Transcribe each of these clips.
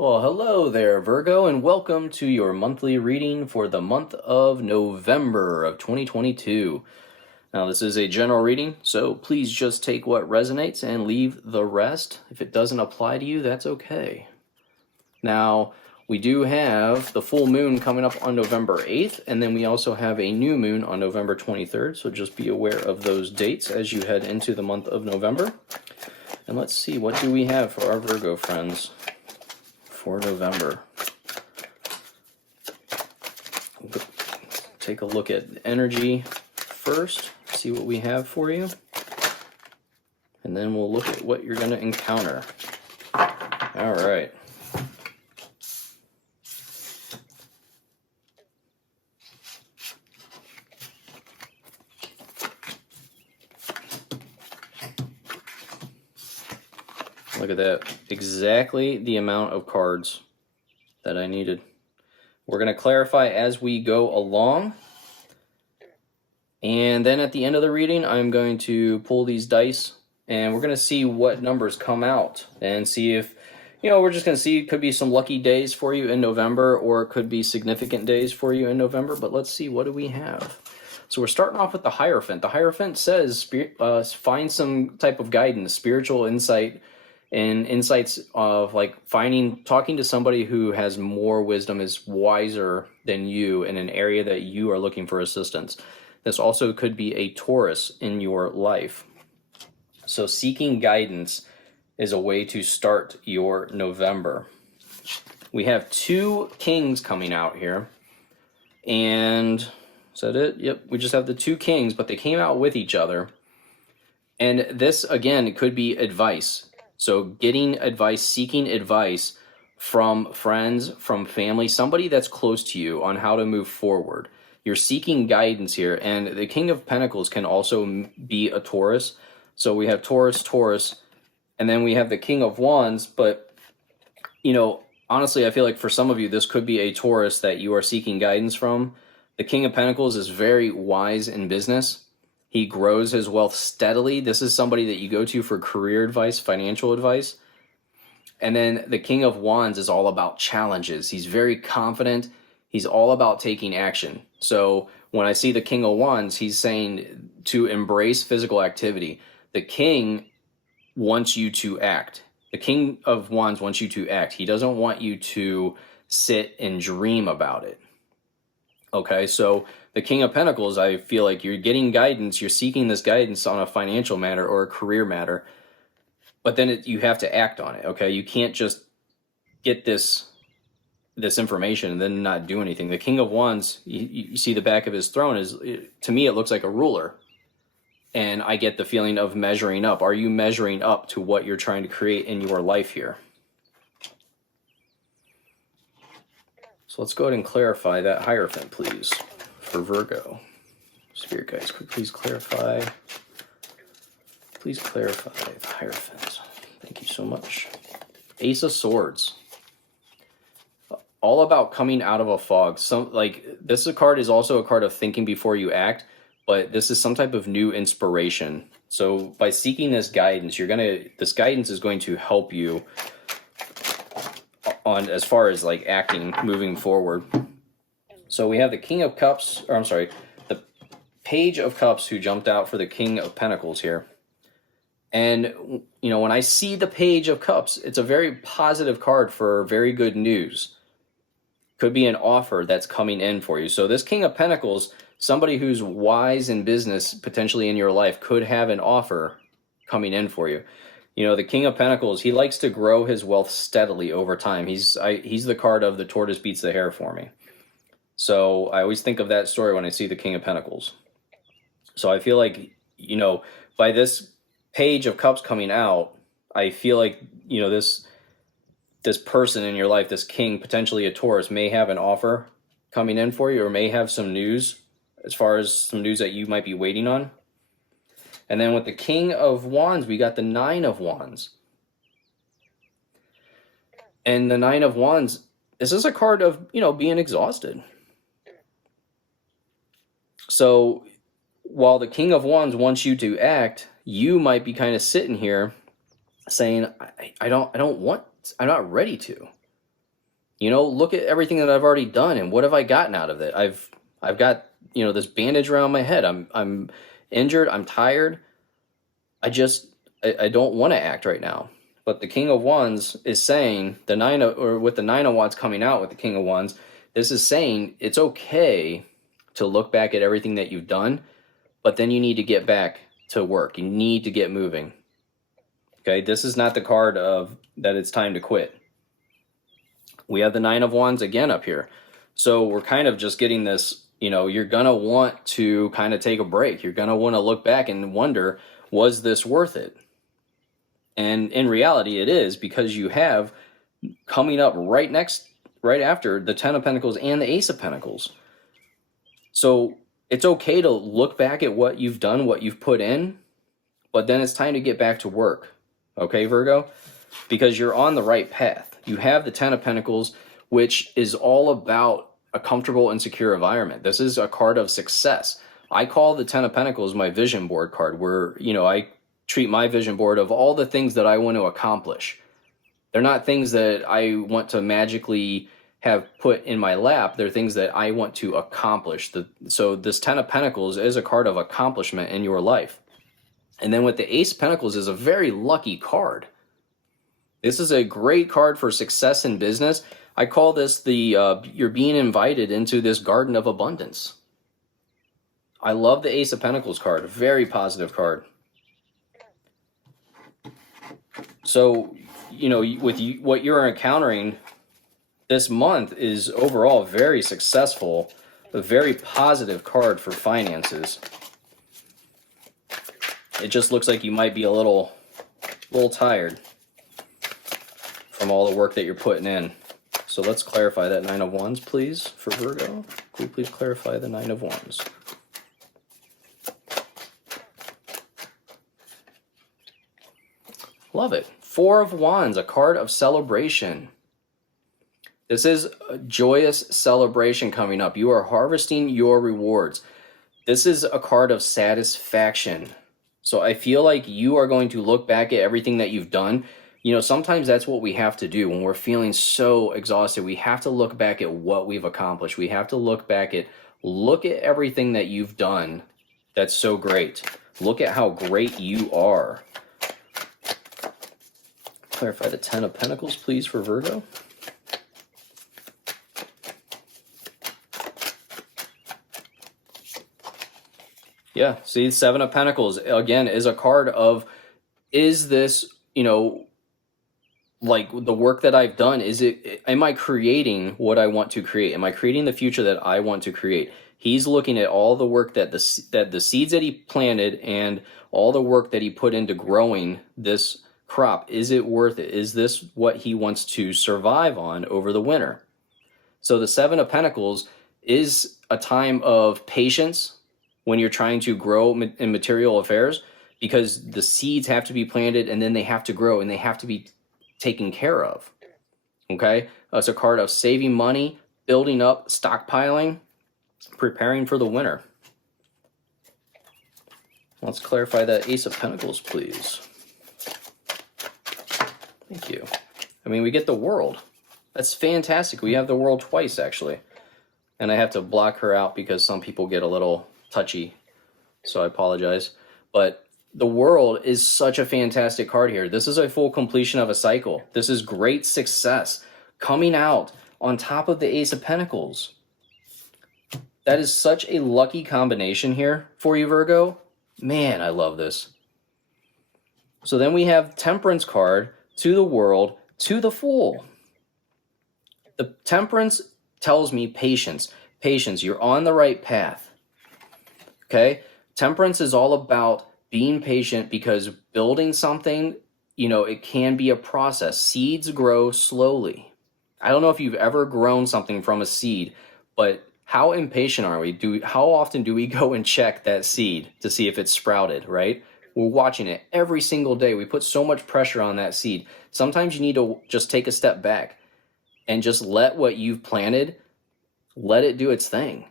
Well, hello there, Virgo, and welcome to your monthly reading for the month of November of 2022. Now, this is a general reading, so please just take what resonates and leave the rest. If it doesn't apply to you, that's okay. Now, we do have the full moon coming up on November 8th, and then we also have a new moon on November 23rd, so just be aware of those dates as you head into the month of November. And let's see, what do we have for our Virgo friends for November? We'll take a look at energy first, see what we have for you, and then we'll look at what you're going to encounter. All right. Look at that. Exactly the amount of cards that I needed. We're going to clarify as we go along. And then at the end of the reading, I'm going to pull these dice and we're going to see what numbers come out and see if, we're just going to see, it could be some lucky days for you in November or it could be significant days for you in November. But let's see, what do we have? So we're starting off with the Hierophant. The Hierophant says find some type of guidance, spiritual insight, and insights of talking to somebody who has more wisdom, is wiser than you in an area that you are looking for assistance. This also could be a Taurus in your life. So seeking guidance is a way to start your November. We have two kings coming out here. And is that it? Yep, we just have the two kings, but they came out with each other. And this, again, could be advice. So getting advice, seeking advice from friends, from family, somebody that's close to you on how to move forward. You're seeking guidance here. And the King of Pentacles can also be a Taurus. So we have Taurus, and then we have the King of Wands. But, honestly, I feel like for some of you, this could be a Taurus that you are seeking guidance from. The King of Pentacles is very wise in business. He grows his wealth steadily. This is somebody that you go to for career advice, financial advice. And then the King of Wands is all about challenges. He's very confident. He's all about taking action. So when I see the King of Wands, he's saying to embrace physical activity. The King wants you to act. The King of Wands wants you to act. He doesn't want you to sit and dream about it. Okay, so the King of Pentacles, I feel like you're getting guidance, you're seeking this guidance on a financial matter or a career matter, but then you have to act on it, okay? You can't just get this information and then not do anything. The King of Wands, you see the back of his throne, to me it looks like a ruler, and I get the feeling of measuring up. Are you measuring up to what you're trying to create in your life here? So let's go ahead and clarify that Hierophant, please, for Virgo. Spirit guides, please clarify. Please clarify the Hierophant. Thank you so much. Ace of Swords. All about coming out of a fog. This card is also a card of thinking before you act, but this is some type of new inspiration. So by seeking this guidance, this guidance is going to help you on as far as acting, moving forward. So we have the King of Cups, the Page of Cups who jumped out for the King of Pentacles here. And, when I see the Page of Cups, it's a very positive card for very good news. Could be an offer that's coming in for you. So this King of Pentacles, somebody who's wise in business, potentially in your life, could have an offer coming in for you. The King of Pentacles, he likes to grow his wealth steadily over time. He's the card of the tortoise beats the hare for me. So I always think of that story when I see the King of Pentacles. So I feel like, by this Page of Cups coming out, I feel like, this person in your life, this king, potentially a Taurus, may have an offer coming in for you or may have some news, as far as some news that you might be waiting on. And then with the King of Wands, we got the Nine of Wands. And the Nine of Wands, this is a card of, being exhausted. So while the King of Wands wants you to act, you might be kind of sitting here saying, I'm not ready to. Look at everything that I've already done, and what have I gotten out of it? I've got, this bandage around my head. I'm injured. I'm tired. I don't want to act right now. But the King of Wands is saying with the Nine of Wands coming out with the King of Wands, this is saying it's okay to look back at everything that you've done, but then you need to get back to work. You need to get moving. Okay, this is not the card of that it's time to quit. We have the Nine of Wands again up here. So we're kind of just getting this, you're going to want to kind of take a break. You're going to want to look back and wonder, was this worth it? And in reality, it is, because you have coming up right after the Ten of Pentacles and the Ace of Pentacles. So it's okay to look back at what you've done, what you've put in, but then it's time to get back to work. Okay, Virgo? Because you're on the right path. You have the Ten of Pentacles, which is all about a comfortable and secure environment. This is a card of success. I call the Ten of Pentacles my vision board card, where, I treat my vision board of all the things that I want to accomplish. They're not things that I want to magically have put in my lap. They're things that I want to accomplish. So this Ten of Pentacles is a card of accomplishment in your life. And then with the Ace of Pentacles is a very lucky card. This is a great card for success in business. I call this you're being invited into this garden of abundance. I love the Ace of Pentacles card. Very positive card. So, what you're encountering this month is overall very successful, a very positive card for finances. It just looks like you might be a little tired from all the work that you're putting in. So let's clarify that Nine of Wands, please, for Virgo. Could you please clarify the Nine of Wands? Love it. Four of Wands, a card of celebration. This is a joyous celebration coming up. You are harvesting your rewards. This is a card of satisfaction. So I feel like you are going to look back at everything that you've done. Sometimes that's what we have to do when we're feeling so exhausted. We have to look back at what we've accomplished. We have to look at everything that you've done that's so great. Look at how great you are. Clarify the Ten of Pentacles, please, for Virgo. Yeah, see, Seven of Pentacles, again, is a card of, is this, like the work that I've done, am I creating what I want to create? Am I creating the future that I want to create? He's looking at all the work that the seeds that he planted and all the work that he put into growing this crop. Is it worth it? Is this what he wants to survive on over the winter? So the Seven of Pentacles is a time of patience when you're trying to grow in material affairs, because the seeds have to be planted and then they have to grow and they have to be taken care of. Okay? It's a card of saving money, building up, stockpiling, preparing for the winter. Let's clarify that Ace of Pentacles, please. Thank you. We get the World. That's fantastic. We have the World twice, actually. And I have to block her out because some people get a little touchy, so I apologize. But the World is such a fantastic card here. This is a full completion of a cycle. This is great success coming out on top of the Ace of Pentacles. That is such a lucky combination here for you, Virgo. Man, I love this. So then we have Temperance card to the World, to the Fool. The Temperance tells me patience. Patience, you're on the right path. Okay? Temperance is all about being patient, because building something, it can be a process. Seeds grow slowly. I don't know if you've ever grown something from a seed, but how impatient are we? How often do we go and check that seed to see if it's sprouted, right? We're watching it every single day. We put so much pressure on that seed. Sometimes you need to just take a step back and just let what you've planted, let it do its thing.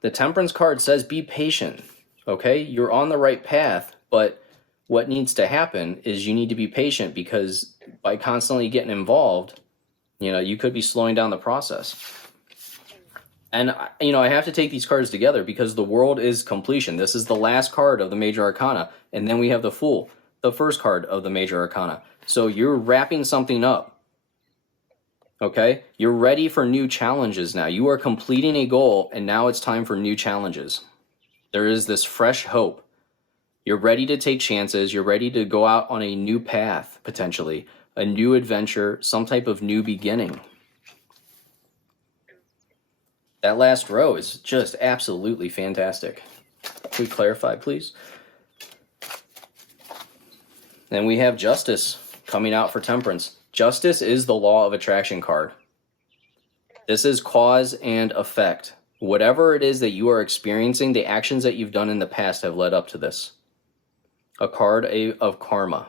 The Temperance card says be patient, okay? You're on the right path, but what needs to happen is you need to be patient, because by constantly getting involved, You know, you could be slowing down the process. And, you know, I have to take these cards together because the world is completion. This is the last card of the Major Arcana. And then we have the Fool, the first card of the Major Arcana. So you're wrapping something up. Okay? You're ready for new challenges now. You are completing a goal, and now it's time for new challenges. There is this fresh hope. You're ready to take chances. You're ready to go out on a new path, potentially. A new adventure, some type of new beginning. That last row is just absolutely fantastic. Can we clarify, please? Then we have Justice coming out for Temperance. Justice is the law of attraction card. This is cause and effect. Whatever it is that you are experiencing, the actions that you've done in the past have led up to this. A card of karma.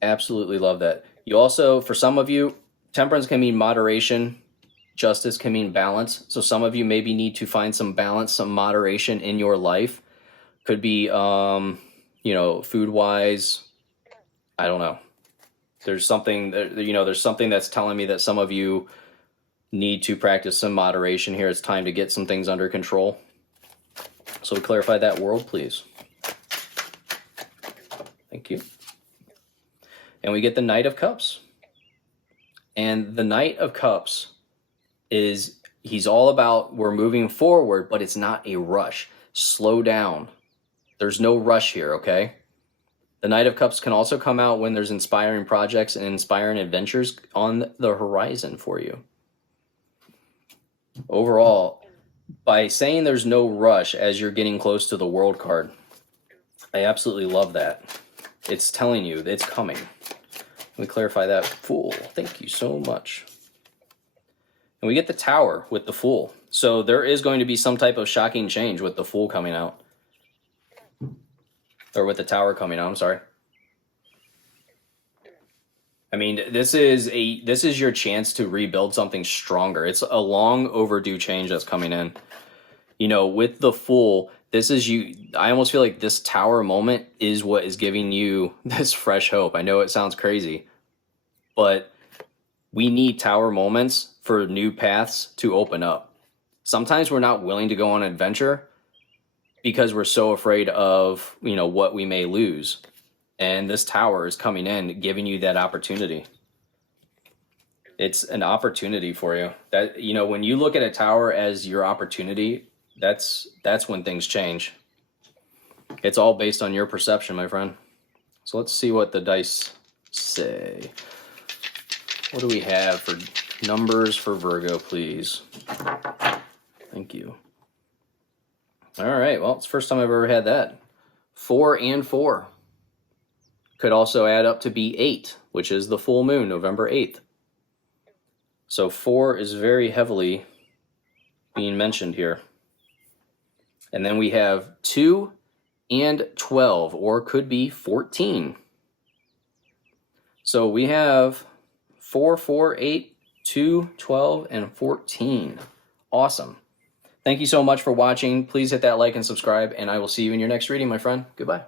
Absolutely love that. You also, for some of you, Temperance can mean moderation. Justice can mean balance. So some of you maybe need to find some balance, some moderation in your life. Could be, you know, food-wise. I don't know. There's something, you know, there's something that's telling me that some of you need to practice some moderation here. It's time to get some things under control. So clarify that, world, please. Thank you. And we get the Knight of Cups. And the Knight of Cups is, he's all about, we're moving forward, but it's not a rush. Slow down. There's no rush here, okay? The Knight of Cups can also come out when there's inspiring projects and inspiring adventures on the horizon for you. Overall, by saying there's no rush as you're getting close to the World card, I absolutely love that. It's telling you it's coming. Let me clarify that. Fool. Thank you so much. And we get the Tower with the Fool. So there is going to be some type of shocking change with the Fool coming out. Or with the Tower coming out, I'm sorry. I mean, this is your chance to rebuild something stronger. It's a long overdue change that's coming in. You know, with the Fool, this is I almost feel like this Tower moment is what is giving you this fresh hope. I know it sounds crazy, but we need Tower moments for new paths to open up. Sometimes we're not willing to go on an adventure because we're so afraid of, you know, what we may lose. And this Tower is coming in, giving you that opportunity. It's an opportunity for you. That, you know, when you look at a Tower as your opportunity, that's when things change. It's all based on your perception, my friend. So let's see what the dice say. What do we have for numbers for Virgo, please? Thank you. All right, well, it's the first time I've ever had that. 4 and 4. Could also add up to be 8, which is the full moon, November 8th. So 4 is very heavily being mentioned here. And then we have 2 and 12, or could be 14. So we have 4, 4, 8, 2, 12, and 14. Awesome. Thank you so much for watching. Please hit that like and subscribe, and I will see you in your next reading, my friend. Goodbye.